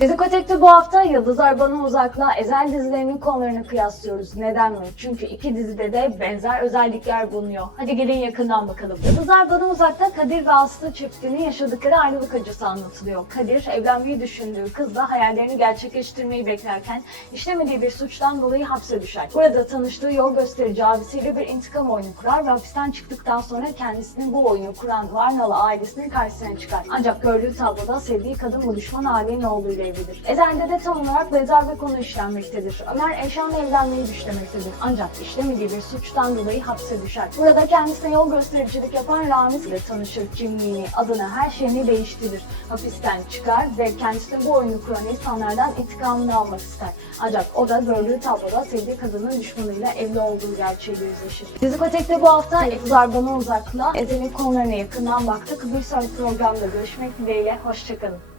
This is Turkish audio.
Dizikotek'te bu hafta Yıldızlar Bana Uzak'la Ezel dizilerinin konularını kıyaslıyoruz. Neden mi? Çünkü iki dizide de benzer özellikler bulunuyor. Hadi gelin yakından bakalım. Yıldızlar Bana Uzak'ta Kadir ve Aslı çiftinin yaşadıkları ayrılık acısı anlatılıyor. Kadir evlenmeyi düşündüğü kızla hayallerini gerçekleştirmeyi beklerken işlemediği bir suçtan dolayı hapse düşer. Burada tanıştığı yol gösterici abisiyle bir intikam oyunu kurar ve hapisten çıktıktan sonra kendisini bu oyunu kuran Varnalı ailesinin karşısına çıkar. Ancak gördüğü tabloda sevdiği kadın bu düşman ailenin oğluyla evlidir. Ezel'de de tam olarak benzer bir konu işlenmektedir. Ömer Eşan'la evlenmeyi düşünmektedir. Ancak işlemediği bir suçtan dolayı hapse düşer. Burada kendisine yol göstericilik yapan Ramiz ile tanışır. Kimliğini, adını, her şeyini değiştirir. Hapisten çıkar ve kendisine bu oyunu kuran insanlardan intikamını almak ister. Ancak o da gördüğü tabloda sevdiği kadının düşmanıyla evli olduğu gerçeğiyle yüzleşir. Dizikotek'te bu hafta Bana Uzak'la Ezel'in konularına yakından baktık. Bir sonraki programda görüşmek dileğiyle. Hoşçakalın.